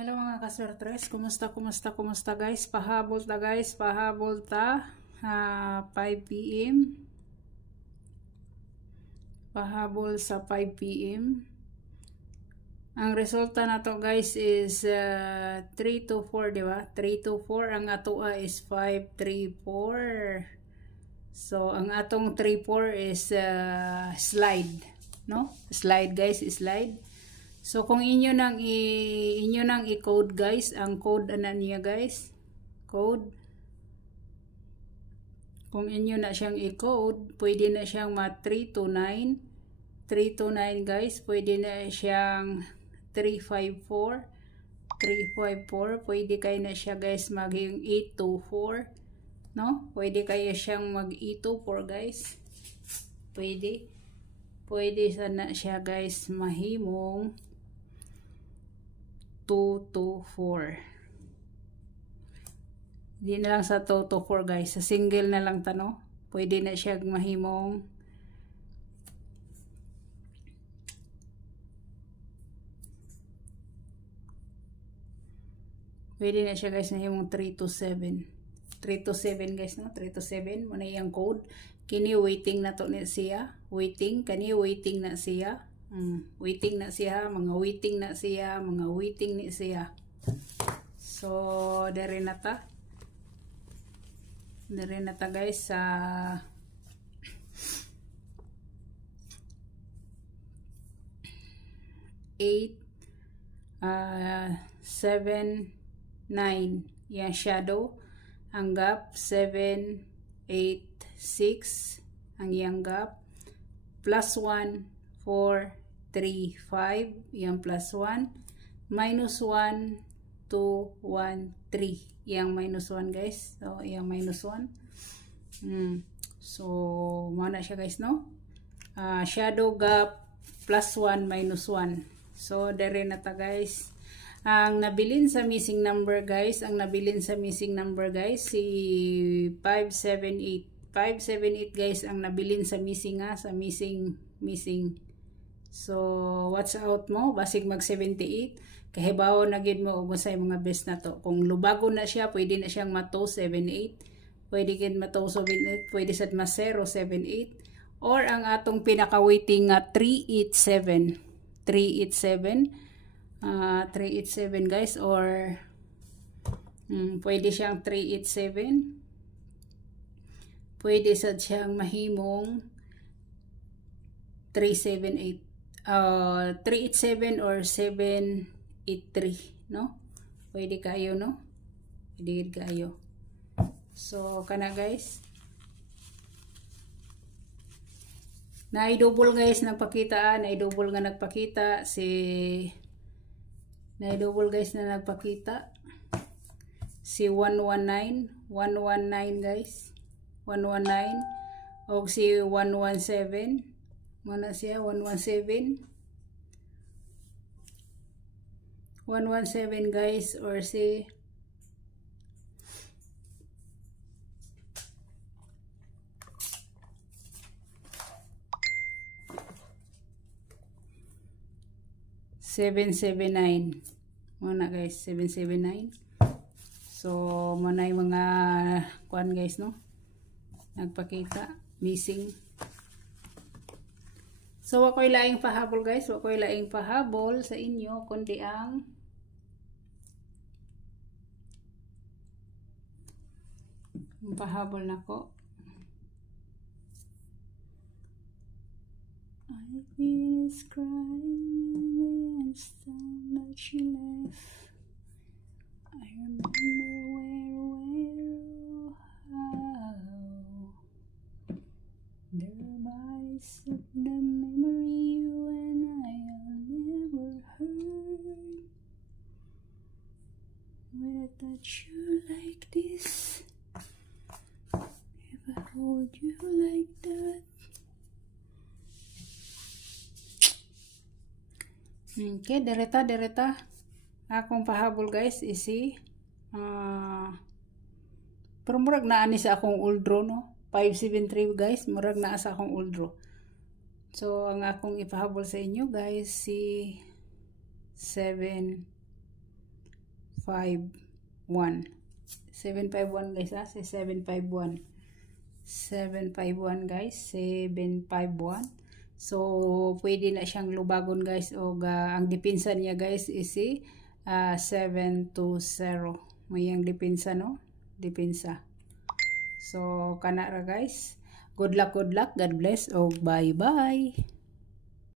Hello mga kaswertres, kumusta guys? Pahabol ta guys, 5 PM. Pahabol sa 5 PM. Ang resulta na to guys is 3 to 4, di ba? 3 to 4, ang atoa is 5, 3, 4. So, ang atong 3, 4 is slide, no? Slide guys, slide. So, kung inyo nang i-code guys, ang code ano niya guys? Code. Kung inyo na siyang i-code, pwede na siyang 3 to 9. 3 to 9 guys, pwede na siyang 354. 354, pwede kayo na siya guys maging 824. No? Pwede kayo siyang mag 824 guys. Pwede. Pwede sana siya guys mahimong 2 to 4. Hindi na lang sa 2 to 4 guys. Sa single na lang tano. Pwede na siya mahimong pwede na siya guys mahimong 3 to 7. 3 to 7 guys, no? 3 to 7. Muna yung code. Kini waiting na to na siya. Waiting. Kani waiting na siya. Waiting na siya. Mga waiting na siya. Mga waiting na siya. So, dari na ta. Dari na ta guys sa 8, 7, 9. Yan shadow. Ang gap 7, 8, 6. Ang yang gap. Plus 1, 4, 3, 5. Yang plus 1. Minus 1, 2, 1, 3. Yang minus 1 guys. So, yang minus 1. So, mana siya guys, no? Shadow gap plus 1 minus 1. So, dari na ta guys. Ang nabilin sa missing number guys, si 578. 578 guys ang nabilin sa missing missing. So, watch out mo, basig mag 78. Kahibaw na gid mo og usay mga best na to. Kung lubago na siya, pwede na siyang mato 78. Pwede gid mato 78, pwede sad mas 0 78. Or ang atong pinaka-waiting nga 387. 387. 387 guys, or pwede siyang 387. Pwede sad siyang mahimong 378. 387 or 783, no? Pwede kayo, no? Pwede kayo. So, kana guys. Na-double guys nagpakita, na-double nga nagpakita na-double guys na nagpakita si 119 guys, 119 o si 117. Muna siya 117 guys, or si 779. Muna guys, 779. So, muna yung mga kuan guys, no? Nagpakita, missing. So, wako'y laing pahabol guys. Wako'y laing pahabol sa inyo, kundi ang pahabol na ko. I was crying in the instant that she left. I remember where, how. Thereby set the memory when I'll never hurt. When I touch you like this, if I hold you like that. Okay, dereta. Akong pahabol guys, isi. Pero murag na ani sa akong uldro, no? 573 guys, murag na sa akong uldro. So, ang akong ipahabol sa inyo guys, si 7 751 guys, sa 751. 751 guys, 751. So pwede na siyang lubagon guys, o ang depensa niya guys is 720. May ang depensa, no? Depensa. So kana ra guys. Good luck, God bless, o bye bye.